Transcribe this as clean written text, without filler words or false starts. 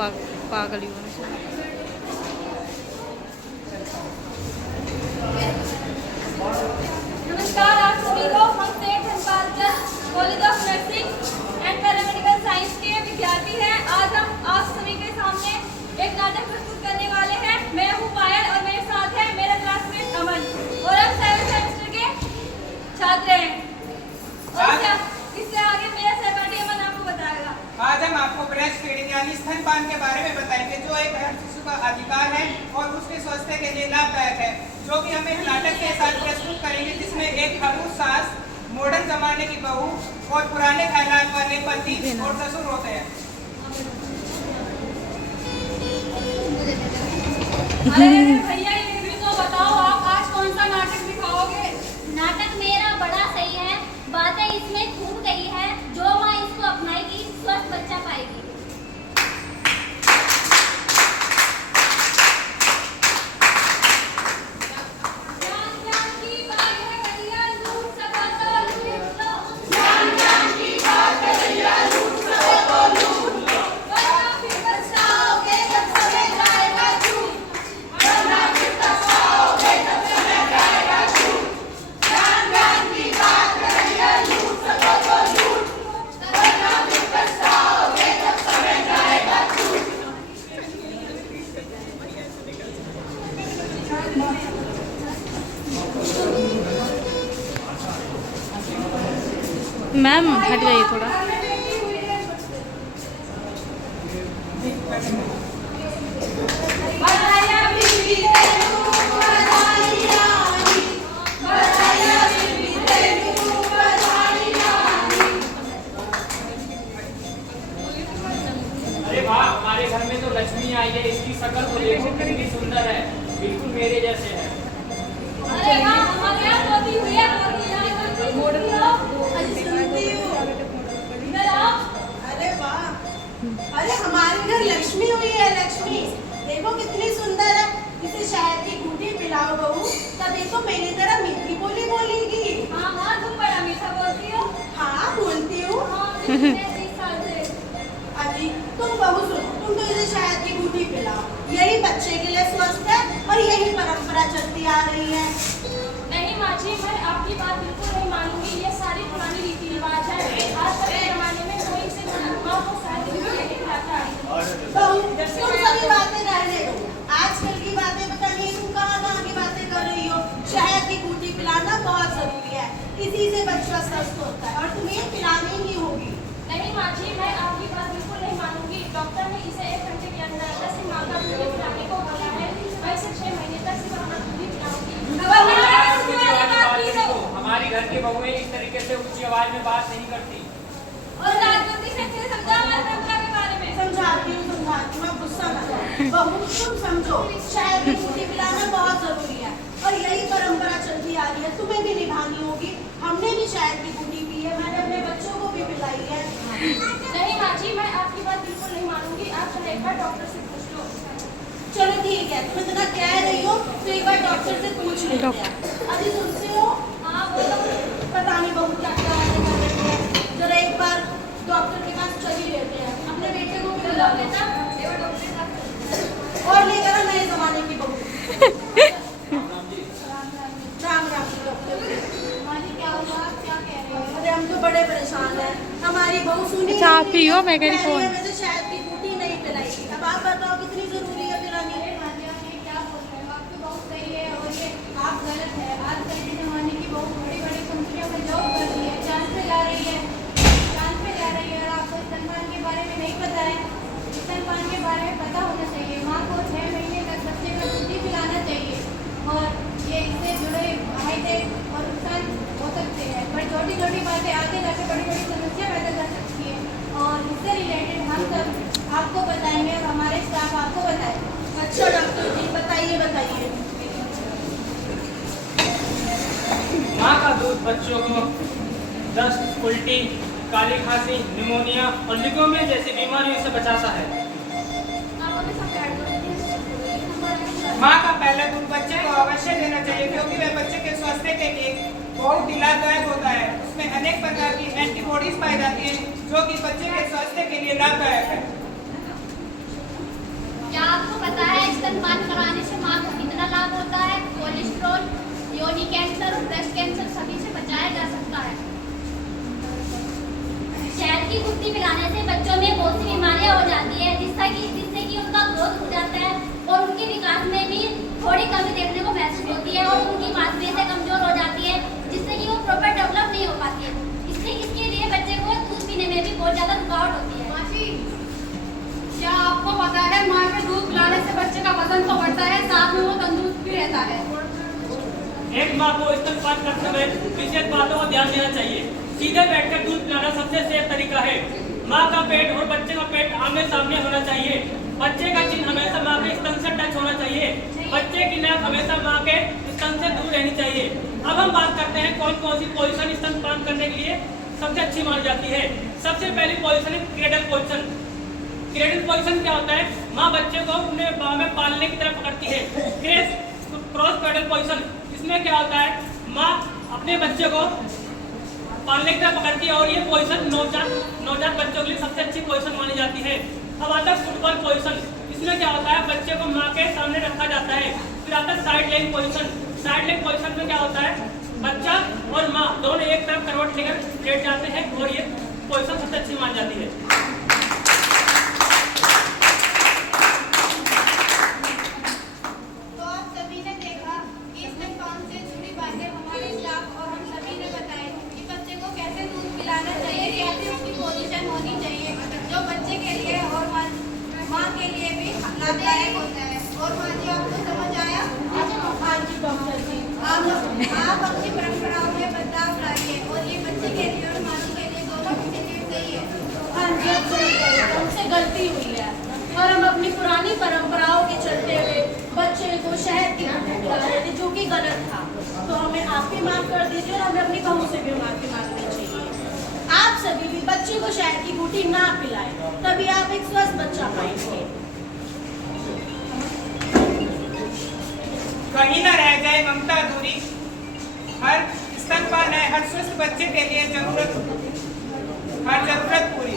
पागल ही होने से। नमस्कार आप सभी को। हम Seth Dhanpal Chand college of nursing and paramedical science के विद्यार्थी हैं। आज हम आप सभी के सामने एक नाटक प्रस्तुत करने वाले हैं। मैं हूँ पायल और मेरे साथ है मेरा क्लासमेट अमन और हम 7th सेमेस्टर के छात्र हैं। और इससे आगे मेरा सहपाठी अमन आपको बताएगा। आज हम आपको ब्रेस्ट फीडिंग यानी स्तनपान के बारे में बताएंगे, जो एक हर शिशु का अधिकार है और उसके स्वास्थ्य के लिए लाभदायक है, जो कि हम एक नाटक के साथ प्रस्तुत करेंगे, जिसमें एक खड़ूस सास, मॉडर्न जमाने की बहू और पुराने ख्यालात वाले पति और ससुर होते हैं। अरे भैया ये भी तो बताओ, आप आज कौन सा नाटक दिखाओगे? नाटक मेरा बड़ा सही है, बातें इसमें खूब गई है। जो माँ इसको अपनाएगी स्वस्थ बच्चा पाएगी। मैम हट जाइए थोड़ा। अरे वाह, हमारे घर में तो लक्ष्मी आई है। इसकी शक्ल तो देखो कितनी सुंदर है, बिल्कुल मेरे जैसे है। अरे वाह, हमारे यहाँ धोती हुई है, धोती यहाँ इधर आओ। अरे वाह, अरे हमारे घर लक्ष्मी हुई है। लक्ष्मी देखो कितनी सुंदर है। इसे शहद की घूंटी पिलाओ बहू, तभी तो मेरी तरह मीठी बोली बोलेगी। हाँ हाँ, तुम बड़ा मीठा बोलती हो। हाँ बोलती हूँ। हाँ, मैं 30 साल से। अजी तुम बहू सुनो, तुम तो इसे शहद की घूंटी पिलाओ, यही बच्चे के लिए स्वस्थ है और यही परंपरा चलती आ रही है। नहीं माँ जी, मैं आपकी बात बिल्कुल नहीं मानूंगी। ये सारी पुरानी रीति रिवाज है। आज के जमाने में कोई इसे माँ को शहद की घूंटी नहीं खिलाता है। बहू तुम सभी बातें रहने दो। आजकल की बातें पता नहीं तुम कहाँ की बातें कर रही हो। शहद की घूंटी पिलाना बहुत जरूरी है, इसी से बच्चा स्वस्थ होता है और तुम्हें पिलानी ही होगी। नहीं माँ जी, मैं आपकी बात बिल्कुल नहीं मानूंगी। डॉक्टर ने इसे 1 घंटे के अंदर 10 माह का दूध पिलाने को बोला है। मैं इसे 6 महीने तक सिर्फ अपना दूध ही पिलाऊंगी। हमारी घर की बहुएं इस तरीके से ऊंची आवाज में बात नहीं करती। और राजनीति से समझा हमारे परंपरा के बारे में। समझाती हूँ, मैं गुस्सा ना करो। बहू तुम समझो, शहद की घूंटी पिलाना बहुत जरूरी है और यही परंपरा चलती आ रही है, तुम्हें भी निभानी होगी। हमने भी शहद की घूंटी पी है, मैंने अपने बच्चों को भी पिलाई है। नहीं माँ जी, मैं आपकी बात बिल्कुल नहीं मानूंगी। आप चाहे एक बार डॉक्टर से पूछ लो। चलो ठीक है, तुम इतना कह रही हो तो एक बार डॉक्टर से पूछ लेते हैं। अभी सुनते हो? हाँ बोलो। पता नहीं बहू क्या क्या बातें कर रही है। जरा एक बार डॉक्टर के पास चल ही लेते हैं, अपने बेटे को भी बुला लेते हैं और लेकर आ नए जमाने की बहू। राम राम जी डॉक्टर। क्या हुआ? क्या कह रहे हो? अरे हम तो बड़े परेशान हैं, हमारी बहू सुनी अच्छा आप ही हो, मैं कह रही कौन? मुझे शायद की घूंटी नहीं पिलाई। अब आप बताओ कितनी जरूरी है पिलानी? क्या बोल रहे हो? आपकी बहुत सही है और ये आप गलत है। आजकल के जमाने की बहुत बड़ी-बड़ी कंपनियों में जॉब कर रही है, चांद पे जा रही है और आपको स्तनपान के बारे में नहीं पता है। स्तनपान के बारे में पता होना चाहिए। माँ को 6 महीने तक बच्चे को दूध ही पिलाना चाहिए और ये इससे जुड़े फायदे और नुकसान हो सकते हैं, पर छोटी-छोटी बातें आगे जाकर बड़ी-बड़ी समस्या पैदा कर सकती है और इससे रिलेटेड हम सब आपको बताएंगे और हमारे स्टाफ आपको बताएंगे। अच्छा डॉक्टर जी बताइए। माँ का दूध बच्चों को दस्त, उल्टी, काली खांसी, निमोनिया और लिकोमिया जैसी बीमारियों से बचाता है। माँ का पहला दूध बच्चे को अवश्य देना चाहिए, क्योंकि वह बच्चे के स्वास्थ्य के लिए बहुत ही लाभदायक होता है। उसमें अनेक प्रकार की एंटीबॉडीज पाई जाती हैं, जो कि बच्चे के स्वास्थ्य के लिए लाभदायक है। क्या आपको पता है स्तनपान कराने से माँ को कितना लाभ होता है? कोलेस्ट्रॉल, योनि कैंसर और ब्रेस्ट कैंसर सभी से बचाया जा सकता है। शहद की गुत्थी पिलाने से बच्चों में बहुत सी बीमारियां हो जाती है, जिससे कि उनका ग्रोथ हो जाता है और उनके विकास में भी थोड़ी कमी देखने को महसूस होती है और उनकी मांसपेशियां कमजोर हो जाती है, जिससे कि वो प्रॉपर डेवलप नहीं हो पाती है। इसके लिए बच्चे को दूध पीने में भी बहुत ज्यादा रुकावट होती है। मासी, क्या आपको पता है माँ के दूध पिलाने से बच्चे का वजन तो बढ़ता है, साथ में वो तंदुरुस्त भी रहता है। एक माँ को स्तनपान करते समय विशेष बातों को ध्यान देना चाहिए। सीधे बैठकर दूध पिलाना सबसे सेफ तरीका है। माँ का पेट और बच्चे का पेट आमने सामने होना चाहिए। बच्चे का चिन्ह हमेशा माँ के स्तन से टच होना चाहिए। बच्चे की नाक हमेशा माँ के स्तन से दूर रहनी चाहिए। अब हम बात करते हैं कौन कौन सी पोजीशन स्तनपान करने के लिए सबसे अच्छी मानी जाती है। सबसे पहली पोजीशन है क्रेडल पोजीशन। क्रेडल पोजीशन क्या होता है? माँ बच्चे को अपने बाह में पालने की तरफ पकड़ती है। क्रॉस क्रेडल पोजीशन, इसमें क्या होता है? माँ अपने बच्चे को पालने की तरफ पकड़ती है और ये पोजीशन नवजात बच्चों के लिए सबसे अच्छी पोजीशन मानी जाती है। अब आता है फुटबॉल पोजीशन। इसमें क्या होता है? बच्चे को माँ के सामने रखा जाता है। फिर आता है side leg position. Side leg position में क्या होता है? बच्चा और माँ दोनों एक तरफ करवट लेकर लेट जाते हैं और ये पोजीशन सबसे अच्छी मानी जाती है। तो आप सभी ने देखा कि स्तनपान से जुड़ी बातें हमारे स्टाफ और हम सभी ने बताए कि बच्चे को कैसे दूध पिलाना चाहिए, कैसे उसकी पोजीशन होनी चाहिए, जो बच्चे के लिए और माँ के लिए भी लाभदायक होता है। और माँ जी, आपको समझ आया? हाँ जी डॉक्टर जी। आप अपनी परंपराओं में बदलाव लाइए और ये बच्चे के लिए और माँ के लिए दोनों के लिए सही है। हाँ जी, अब सही कह रहे हैं, हमसे गलती हुई है और हम अपनी पुरानी परंपराओं के चलते हुए बच्चे को शहद की गुत्थी पिला रहे थे, जो कि गलत था। तो हमें आप भी माफ कर दीजिए और हमें अपनी बहू से भी माफी मांगनी चाहिए। आप सभी भी बच्चे को शहद की गुत्थी ना पिलाएं, तभी आप एक स्वस्थ बच्चा पाएंगे। कहीं न रह जाए ममता अधूरी। हर स्तनपान है हर स्वस्थ बच्चे के लिए हर जरूरत पूरी।